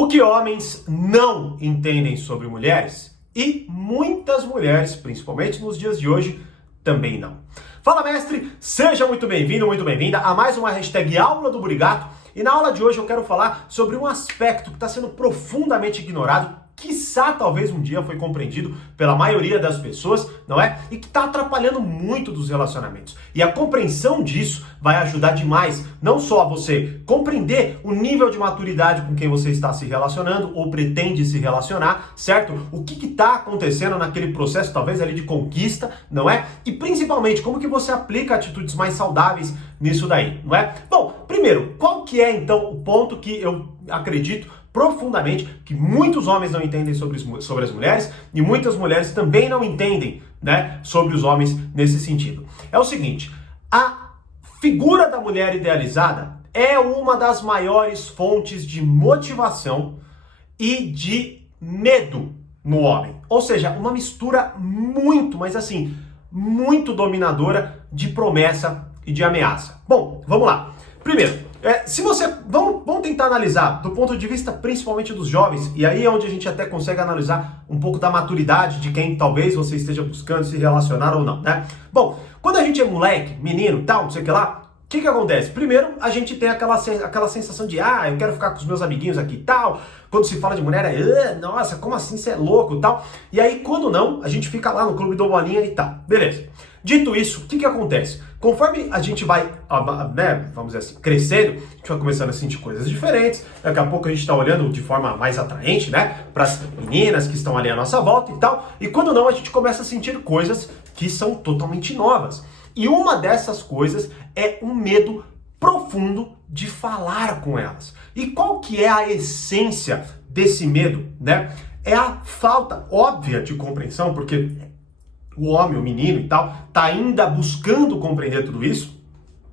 O que homens não entendem sobre mulheres e muitas mulheres, principalmente nos dias de hoje, também não. Fala, mestre! Seja muito bem-vindo, muito bem-vinda a mais uma hashtag Aula do Burigato. E na aula de hoje eu quero falar sobre um aspecto que está sendo profundamente ignorado, quiçá talvez um dia foi compreendido pela maioria das pessoas, não é? E que está atrapalhando muito dos relacionamentos. E a compreensão disso vai ajudar demais, não só a você compreender o nível de maturidade com quem você está se relacionando ou pretende se relacionar, certo? O que está acontecendo naquele processo, talvez ali de conquista, não é? E principalmente, como que você aplica atitudes mais saudáveis nisso daí, não é? Bom, primeiro, qual que é então o ponto que eu acredito profundamente que muitos homens não entendem sobre as mulheres e muitas mulheres também não entendem, né, sobre os homens nesse sentido. É o seguinte, a figura da mulher idealizada é uma das maiores fontes de motivação e de medo no homem. Ou seja, uma mistura muito, mas assim, muito dominadora de promessa e de ameaça. Bom, vamos lá. Primeiro, vamos tentar analisar do ponto de vista principalmente dos jovens, e aí é onde a gente até consegue analisar um pouco da maturidade de quem talvez você esteja buscando se relacionar ou não, né? Bom, quando a gente é moleque, menino, tal, não sei o que lá, o que acontece? Primeiro, a gente tem aquela sensação de, eu quero ficar com os meus amiguinhos aqui e tal. Quando se fala de mulher, nossa, como assim, você é louco e tal. E aí, quando não, a gente fica lá no clube do bolinha e tal. Beleza. Dito isso, o que acontece? Conforme a gente vai, né, vamos dizer assim, crescendo, a gente vai começando a sentir coisas diferentes. Daqui a pouco a gente está olhando de forma mais atraente, né, para as meninas que estão ali à nossa volta e tal. E quando não, a gente começa a sentir coisas que são totalmente novas. E uma dessas coisas é um medo profundo de falar com elas. E qual que é a essência desse medo, né? É a falta óbvia de compreensão, porque o homem, o menino e tal, tá ainda buscando compreender tudo isso,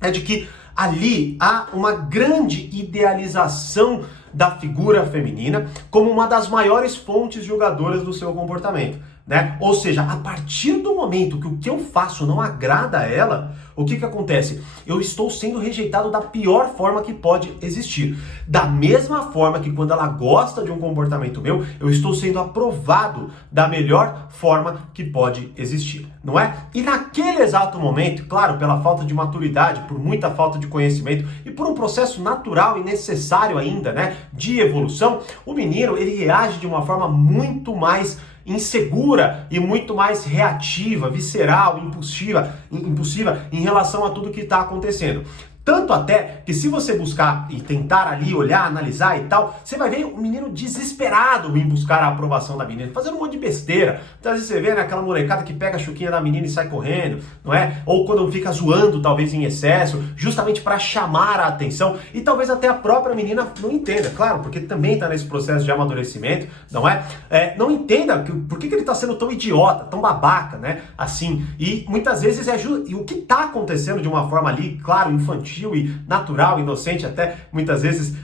é de que ali há uma grande idealização da figura feminina como uma das maiores fontes julgadoras do seu comportamento, né? Ou seja, a partir do momento que o que eu faço não agrada a ela, o que acontece? Eu estou sendo rejeitado da pior forma que pode existir. Da mesma forma que quando ela gosta de um comportamento meu, eu estou sendo aprovado da melhor forma que pode existir, não é? E naquele exato momento, claro, pela falta de maturidade, por muita falta de conhecimento e por um processo natural e necessário ainda, né, de evolução, o menino, ele reage de uma forma muito mais insegura e muito mais reativa, visceral, impulsiva em relação a tudo que está acontecendo. Tanto até que se você buscar e tentar ali olhar, analisar e tal, você vai ver o menino desesperado em buscar a aprovação da menina, fazendo um monte de besteira. Então às vezes você vê, né, aquela molecada que pega a chuquinha da menina e sai correndo, não é? Ou quando fica zoando, talvez em excesso, justamente para chamar a atenção. E talvez até a própria menina não entenda, claro, porque também está nesse processo de amadurecimento, não é? Não entenda por que ele está sendo tão idiota, tão babaca, né? Assim, e muitas vezes e o que está acontecendo de uma forma ali, claro, infantil, e natural, inocente, até muitas vezes,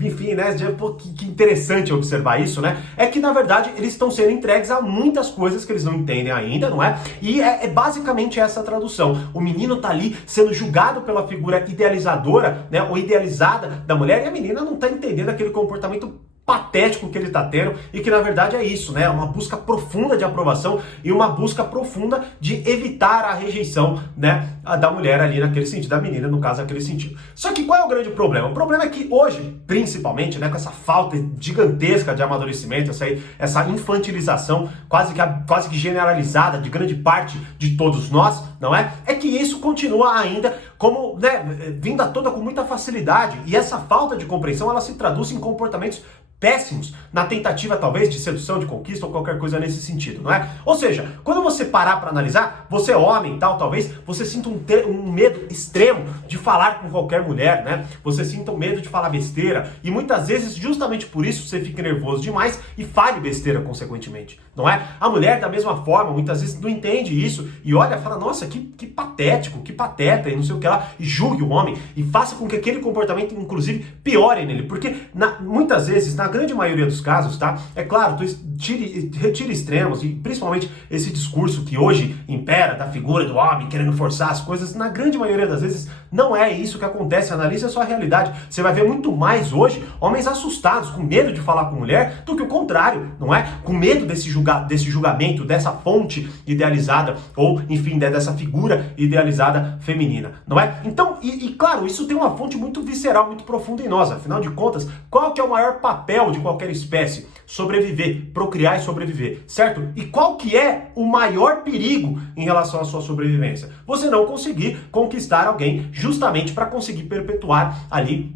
enfim, né, que interessante observar isso, né, é que na verdade eles estão sendo entregues a muitas coisas que eles não entendem ainda, não é? E é basicamente essa tradução. O menino tá ali sendo julgado pela figura idealizadora, né, ou idealizada da mulher, e a menina não tá entendendo aquele comportamento patético que ele está tendo e que na verdade é isso, né? Uma busca profunda de aprovação e uma busca profunda de evitar a rejeição, né, da mulher ali naquele sentido, da menina no caso naquele sentido. Só que qual é o grande problema? O problema é que hoje, principalmente, né, com essa falta gigantesca de amadurecimento, essa infantilização quase que generalizada de grande parte de todos nós, não é? É que isso continua ainda como, né, vindo à tona com muita facilidade, e essa falta de compreensão ela se traduz em comportamentos péssimos na tentativa talvez de sedução, de conquista ou qualquer coisa nesse sentido, não é? Ou seja, quando você parar para analisar, você é homem e tal, talvez você sinta um medo extremo de falar com qualquer mulher, né? Você sinta um medo de falar besteira e muitas vezes justamente por isso você fica nervoso demais e fale besteira consequentemente, não é? A mulher da mesma forma, muitas vezes não entende isso e olha e fala, nossa, que patético, que pateta e não sei o que lá, e julgue o homem e faça com que aquele comportamento inclusive piore nele, porque muitas vezes, na grande maioria dos casos, tá? É claro, retire extremos e principalmente esse discurso que hoje impera da figura do homem querendo forçar as coisas, na grande maioria das vezes Não é isso que acontece, analise a sua realidade. Você vai ver muito mais hoje homens assustados, com medo de falar com mulher, do que o contrário, não é? Com medo desse julgamento, dessa fonte idealizada, ou enfim, dessa figura idealizada feminina, não é? Então, claro, isso tem uma fonte muito visceral, muito profunda em nós. Afinal de contas, qual que é o maior papel de qualquer espécie? Sobreviver, procriar e sobreviver, certo? E qual que é o maior perigo em relação à sua sobrevivência? Você não conseguir conquistar alguém justamente para conseguir perpetuar ali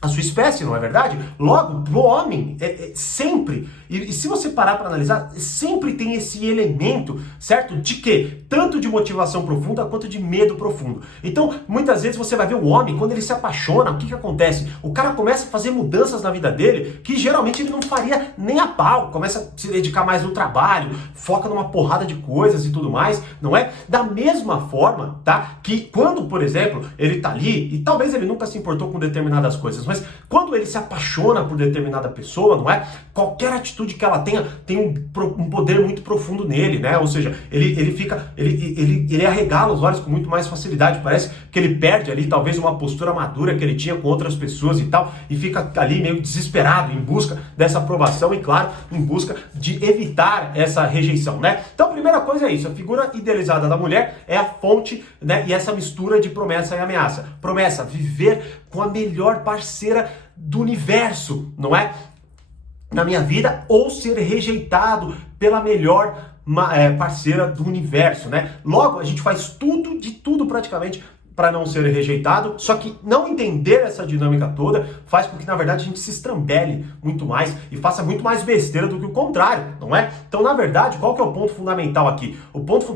a sua espécie, não é verdade? Logo, o homem sempre, e se você parar para analisar, sempre tem esse elemento, certo? De quê? Tanto de motivação profunda quanto de medo profundo. Então, muitas vezes você vai ver o homem, quando ele se apaixona, o que acontece? O cara começa a fazer mudanças na vida dele que geralmente ele não faria nem a pau. Começa a se dedicar mais no trabalho, foca numa porrada de coisas e tudo mais, não é? Da mesma forma, tá? Que quando, por exemplo, ele tá ali, e talvez ele nunca se importou com determinadas coisas, mas quando ele se apaixona por determinada pessoa, não é? Qualquer atitude que ela tenha tem um poder muito profundo nele, né? Ou seja, ele arregala os olhos com muito mais facilidade. Parece que ele perde ali talvez uma postura madura que ele tinha com outras pessoas e tal, e fica ali meio desesperado em busca dessa aprovação e, claro, em busca de evitar essa rejeição, né? Então, a primeira coisa é isso. A figura idealizada da mulher é a fonte, né? E essa mistura de promessa e ameaça. Promessa, viver com a melhor parceira do universo, não é? Na minha vida, ou ser rejeitado pela melhor parceira do universo, né? Logo, a gente faz de tudo praticamente para não ser rejeitado, só que não entender essa dinâmica toda faz com que, na verdade, a gente se estrambele muito mais e faça muito mais besteira do que o contrário, não é? Então, na verdade, qual que é o ponto fundamental aqui?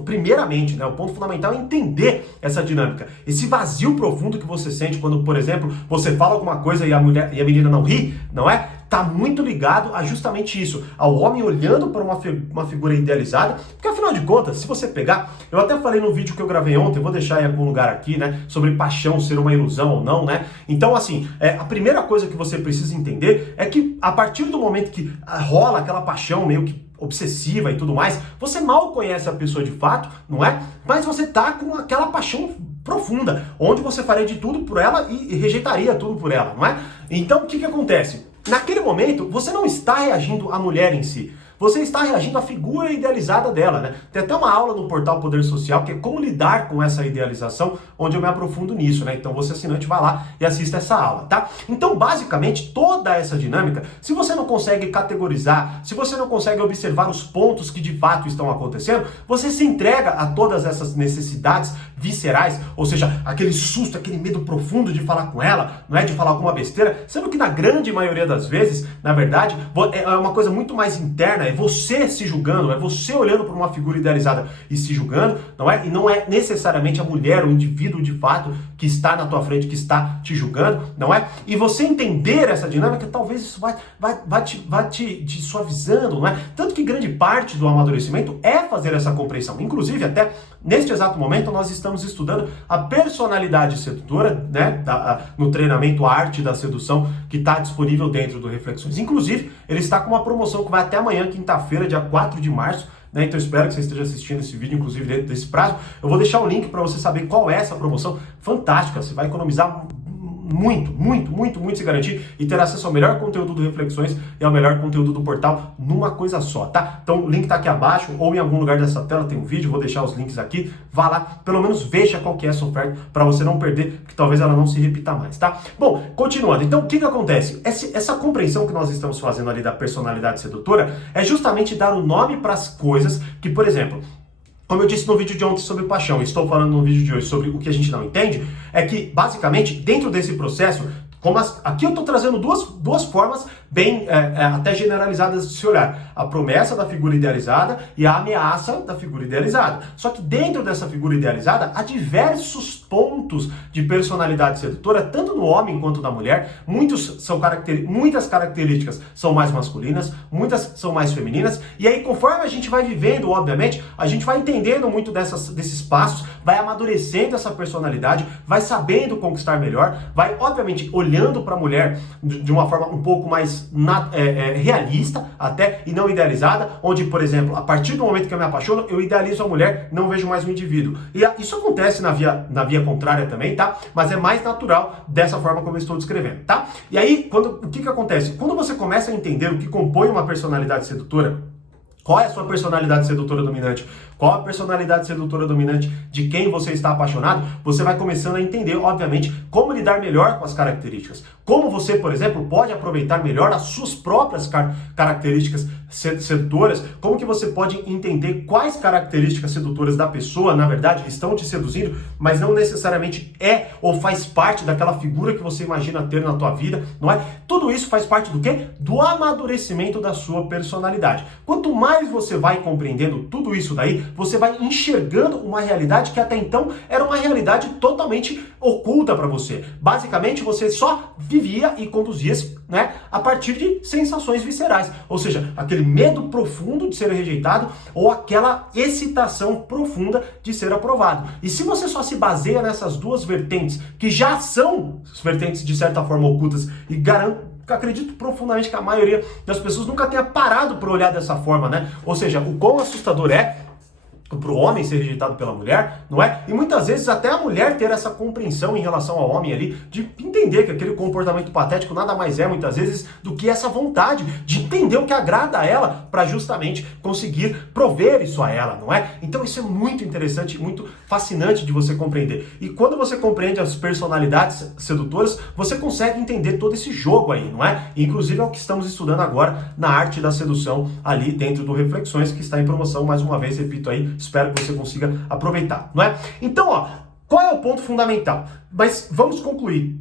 Primeiramente, né, o ponto fundamental é entender essa dinâmica, esse vazio profundo que você sente quando, por exemplo, você fala alguma coisa e a menina não ri, não é? Tá muito ligado a justamente isso, ao homem olhando para uma figura idealizada, porque afinal de contas, se você pegar, eu até falei no vídeo que eu gravei ontem, eu vou deixar em algum lugar aqui, né, sobre paixão ser uma ilusão ou não, né? Então, assim, a primeira coisa que você precisa entender é que a partir do momento que rola aquela paixão meio que obsessiva e tudo mais, você mal conhece a pessoa de fato, não é? Mas você tá com aquela paixão profunda, onde você faria de tudo por ela e rejeitaria tudo por ela, não é? Então, o que acontece? Naquele momento, você não está reagindo à mulher em si. Você está reagindo à figura idealizada dela, né? Tem até uma aula no portal Poder Social que é como lidar com essa idealização, onde eu me aprofundo nisso, né? Então você, assinante, vai lá e assista essa aula, tá? Então, basicamente, toda essa dinâmica, se você não consegue categorizar, se você não consegue observar os pontos que de fato estão acontecendo, você se entrega a todas essas necessidades viscerais, ou seja, aquele susto, aquele medo profundo de falar com ela, não é? De falar alguma besteira, sendo que na grande maioria das vezes, na verdade, é uma coisa muito mais interna, é você se julgando, é você olhando para uma figura idealizada e se julgando, não é? E não é necessariamente a mulher, o indivíduo de fato que está na tua frente, que está te julgando, não é? E você entender essa dinâmica, talvez isso vai te suavizando, não é? Tanto que grande parte do amadurecimento é fazer essa compreensão. Inclusive, até neste exato momento, nós estamos estudando a personalidade sedutora, né? No treinamento Arte da Sedução, que está disponível dentro do Reflexões. Inclusive, ele está com uma promoção que vai até amanhã, quinta-feira, dia 4 de março, né? Então eu espero que você esteja assistindo esse vídeo, inclusive dentro desse prazo. Eu vou deixar o link para você saber qual é essa promoção fantástica. Você vai economizar muito se garantir e ter acesso ao melhor conteúdo do Reflexões e ao melhor conteúdo do portal numa coisa só, tá? Então o link tá aqui abaixo ou em algum lugar dessa tela tem um vídeo, vou deixar os links aqui, vá lá, pelo menos veja qual que é essa oferta para você não perder, que talvez ela não se repita mais, tá? Bom, continuando, então o que acontece? Essa compreensão que nós estamos fazendo ali da personalidade sedutora é justamente dar o nome para as coisas que, por exemplo, como eu disse no vídeo de ontem sobre paixão, e estou falando no vídeo de hoje sobre o que a gente não entende, é que, basicamente, dentro desse processo, aqui eu estou trazendo duas formas bem até generalizadas de se olhar. A promessa da figura idealizada e a ameaça da figura idealizada. Só que dentro dessa figura idealizada, há diversos pontos de personalidade sedutora, tanto no homem quanto na mulher. Muitas características são mais masculinas, muitas são mais femininas. E aí, conforme a gente vai vivendo, obviamente, a gente vai entendendo muito desses passos, vai amadurecendo essa personalidade, vai sabendo conquistar melhor, vai, obviamente, olhando olhando para a mulher de uma forma um pouco mais realista até e não idealizada, onde, por exemplo, a partir do momento que eu me apaixono, eu idealizo a mulher, não vejo mais o indivíduo. E isso acontece na via contrária também, tá? Mas é mais natural dessa forma como eu estou descrevendo, tá? E aí, o que acontece? Quando você começa a entender o que compõe uma personalidade sedutora, qual é a sua personalidade sedutora dominante? Qual a personalidade sedutora dominante de quem você está apaixonado? Você vai começando a entender, obviamente, como lidar melhor com as características. Como você, por exemplo, pode aproveitar melhor as suas próprias características sedutoras. Como que você pode entender quais características sedutoras da pessoa, na verdade, estão te seduzindo, mas não necessariamente é ou faz parte daquela figura que você imagina ter na tua vida, não é? Tudo isso faz parte do quê? Do amadurecimento da sua personalidade. Quanto mais você vai compreendendo tudo isso daí, você vai enxergando uma realidade que até então era uma realidade totalmente oculta para você. Basicamente, você só vivia e conduzia-se, né, a partir de sensações viscerais, ou seja, aquele medo profundo de ser rejeitado ou aquela excitação profunda de ser aprovado. E se você só se baseia nessas duas vertentes, que já são vertentes de certa forma ocultas, e acredito profundamente que a maioria das pessoas nunca tenha parado para olhar dessa forma, né? Ou seja, o quão assustador é para o homem ser rejeitado pela mulher, não é? E muitas vezes até a mulher ter essa compreensão em relação ao homem ali, de entender que aquele comportamento patético nada mais é, muitas vezes, do que essa vontade de entender o que agrada a ela para justamente conseguir prover isso a ela, não é? Então isso é muito interessante, muito fascinante de você compreender. E quando você compreende as personalidades sedutoras, você consegue entender todo esse jogo aí, não é? E, inclusive é o que estamos estudando agora na arte da sedução ali dentro do Reflexões, que está em promoção, mais uma vez, repito aí, espero que você consiga aproveitar, não é? Então, ó, qual é o ponto fundamental? Mas vamos concluir.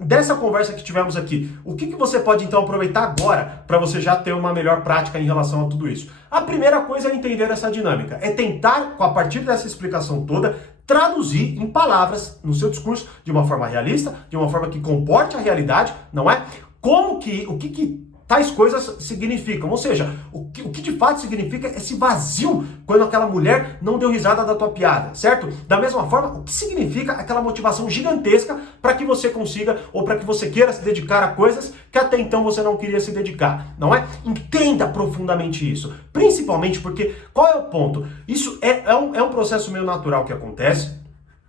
Dessa conversa que tivemos aqui, o que você pode então aproveitar agora para você já ter uma melhor prática em relação a tudo isso? A primeira coisa é entender essa dinâmica, é tentar, a partir dessa explicação toda, traduzir em palavras no seu discurso de uma forma realista, de uma forma que comporte a realidade, não é? O que tais coisas significam, ou seja, o que de fato significa esse vazio quando aquela mulher não deu risada da tua piada, certo? Da mesma forma, o que significa aquela motivação gigantesca para que você consiga ou para que você queira se dedicar a coisas que até então você não queria se dedicar, não é? Entenda profundamente isso, principalmente porque, qual é o ponto? Isso é um processo meio natural que acontece.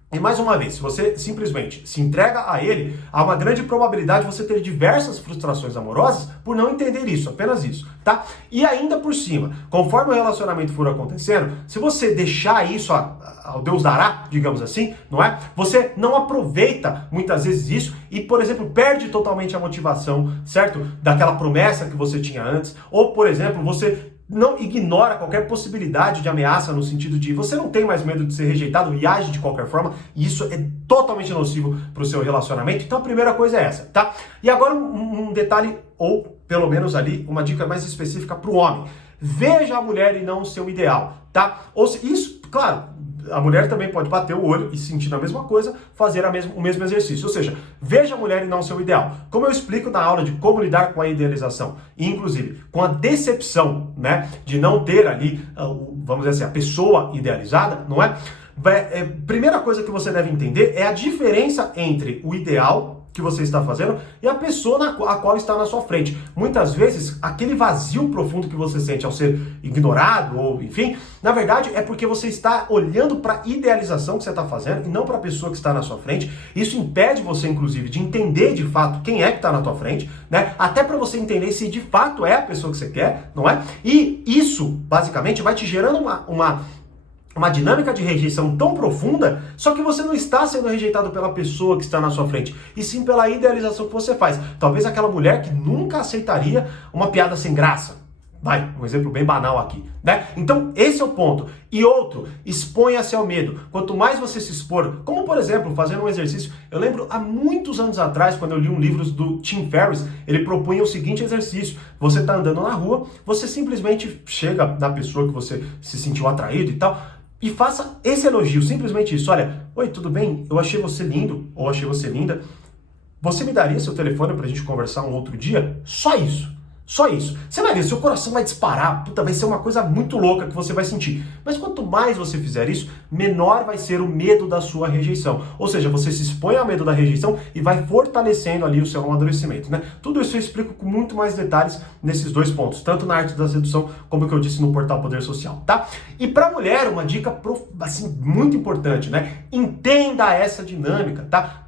E mais uma vez, se você simplesmente se entrega a ele, há uma grande probabilidade de você ter diversas frustrações amorosas por não entender isso, apenas isso, tá? E ainda por cima, conforme o relacionamento for acontecendo, se você deixar isso ao Deus dará, digamos assim, não é? Você não aproveita muitas vezes isso e, por exemplo, perde totalmente a motivação, certo? Daquela promessa que você tinha antes, ou, por exemplo, você não ignora qualquer possibilidade de ameaça no sentido de você não tem mais medo de ser rejeitado e age de qualquer forma, e isso é totalmente nocivo para o seu relacionamento. Então a primeira coisa é essa, tá? E agora um detalhe, ou pelo menos ali, uma dica mais específica para o homem. Veja a mulher e não o seu ideal, tá? Ou se, isso, claro, a mulher também pode bater o olho e sentir a mesma coisa, fazer o mesmo exercício. Ou seja, veja a mulher e não o seu ideal. Como eu explico na aula de como lidar com a idealização, e inclusive com a decepção, né, de não ter ali, vamos dizer assim, a pessoa idealizada, não é? Primeira coisa que você deve entender é a diferença entre o ideal que você está fazendo e a pessoa a qual está na sua frente. Muitas vezes, aquele vazio profundo que você sente ao ser ignorado, ou enfim, na verdade é porque você está olhando para a idealização que você está fazendo e não para a pessoa que está na sua frente. Isso impede você, inclusive, de entender de fato quem é que está na tua frente, né? Até para você entender se de fato é a pessoa que você quer, não é? E isso, basicamente, vai te gerando uma dinâmica de rejeição tão profunda, só que você não está sendo rejeitado pela pessoa que está na sua frente, e sim pela idealização que você faz. Talvez aquela mulher que nunca aceitaria uma piada sem graça. Vai, um exemplo bem banal aqui, né? Então, esse é o ponto. E outro, exponha-se ao medo. Quanto mais você se expor, como por exemplo, fazendo um exercício, eu lembro há muitos anos atrás, quando eu li um livro do Tim Ferriss, ele propunha o seguinte exercício: você está andando na rua, você simplesmente chega na pessoa que você se sentiu atraído e tal, e faça esse elogio, simplesmente isso. Olha, oi, tudo bem? Eu achei você lindo, ou achei você linda. Você me daria seu telefone pra gente conversar um outro dia? Só isso. Só isso. Você vai ver, seu coração vai disparar, puta, vai ser uma coisa muito louca que você vai sentir. Mas quanto mais você fizer isso, menor vai ser o medo da sua rejeição. Ou seja, você se expõe ao medo da rejeição e vai fortalecendo ali o seu amadurecimento, né? Tudo isso eu explico com muito mais detalhes nesses dois pontos, tanto na arte da sedução como o que eu disse no portal Poder Social, tá? E pra mulher, uma dica assim, muito importante, né? Entenda essa dinâmica, tá?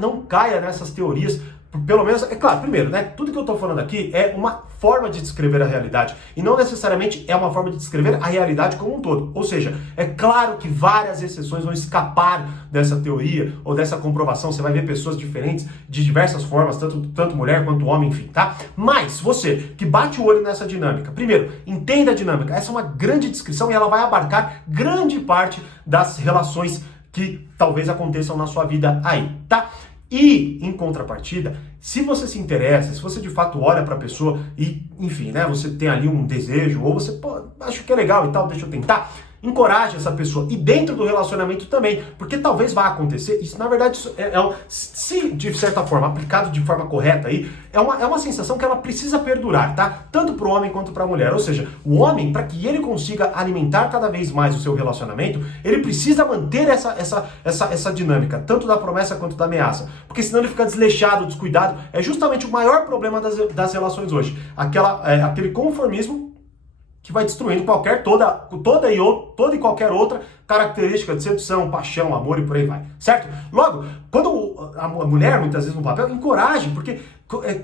Não caia nessas teorias. Pelo menos, é claro, primeiro, né? Tudo que eu tô falando aqui é uma forma de descrever a realidade e não necessariamente é uma forma de descrever a realidade como um todo. Ou seja, é claro que várias exceções vão escapar dessa teoria ou dessa comprovação. Você vai ver pessoas diferentes de diversas formas, tanto mulher quanto homem, enfim, tá? Mas você que bate o olho nessa dinâmica, primeiro, entenda a dinâmica. Essa é uma grande descrição e ela vai abarcar grande parte das relações que talvez aconteçam na sua vida aí, tá? E, em contrapartida, se você se interessa, se você de fato olha para a pessoa e, enfim, né, você tem ali um desejo, ou você, pô, acho que é legal e tal, deixa eu tentar, encoraje essa pessoa. E dentro do relacionamento também, porque talvez vá acontecer, isso na verdade, se de certa forma, aplicado de forma correta aí, é uma sensação que ela precisa perdurar, tá? Tanto para o homem quanto para a mulher. Ou seja, o homem, para que ele consiga alimentar cada vez mais o seu relacionamento, ele precisa manter essa dinâmica, tanto da promessa quanto da ameaça. Porque senão ele fica desleixado, descuidado. É justamente o maior problema das relações hoje. Aquele conformismo que vai destruindo toda e qualquer outra característica de sedução, paixão, amor e por aí vai, certo? Logo, quando a mulher, muitas vezes no papel, encoraje, porque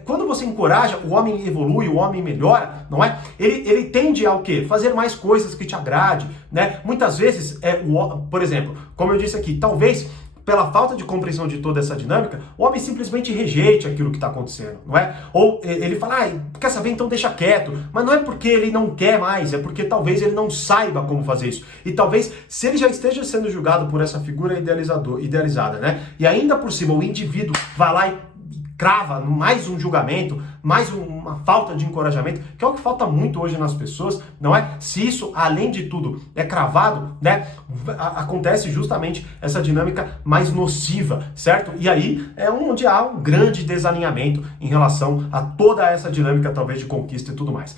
quando você encoraja, o homem evolui, o homem melhora, não é? Ele tende ao quê? Fazer mais coisas que te agrade, né? Muitas vezes, por exemplo, como eu disse aqui, talvez pela falta de compreensão de toda essa dinâmica, o homem simplesmente rejeite aquilo que está acontecendo, não é? Ou ele fala, quer saber, então deixa quieto. Mas não é porque ele não quer mais, é porque talvez ele não saiba como fazer isso. E talvez, se ele já esteja sendo julgado por essa figura idealizada, né? E ainda por cima, o indivíduo vai lá e crava mais um julgamento, mais uma falta de encorajamento, que é o que falta muito hoje nas pessoas, não é? Se isso, além de tudo, é cravado, né? Acontece justamente essa dinâmica mais nociva, certo? E aí é onde há um grande desalinhamento em relação a toda essa dinâmica, talvez, de conquista e tudo mais.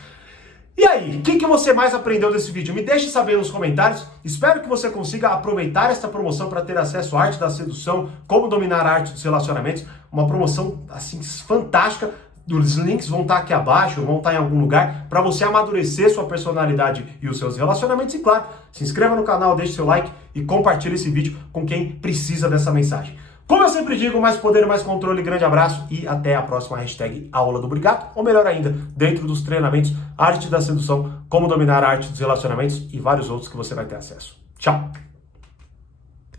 E aí, o que você mais aprendeu desse vídeo? Me deixe saber nos comentários. Espero que você consiga aproveitar esta promoção para ter acesso à arte da sedução, como dominar a arte dos relacionamentos. Uma promoção, assim, fantástica. Os links vão estar aqui abaixo, vão estar em algum lugar, para você amadurecer sua personalidade e os seus relacionamentos. E claro, se inscreva no canal, deixe seu like e compartilhe esse vídeo com quem precisa dessa mensagem. Como eu sempre digo, mais poder, mais controle, grande abraço e até a próxima hashtag Aula do Obrigado, ou melhor ainda, dentro dos treinamentos Arte da Sedução, como dominar a arte dos relacionamentos e vários outros que você vai ter acesso. Tchau!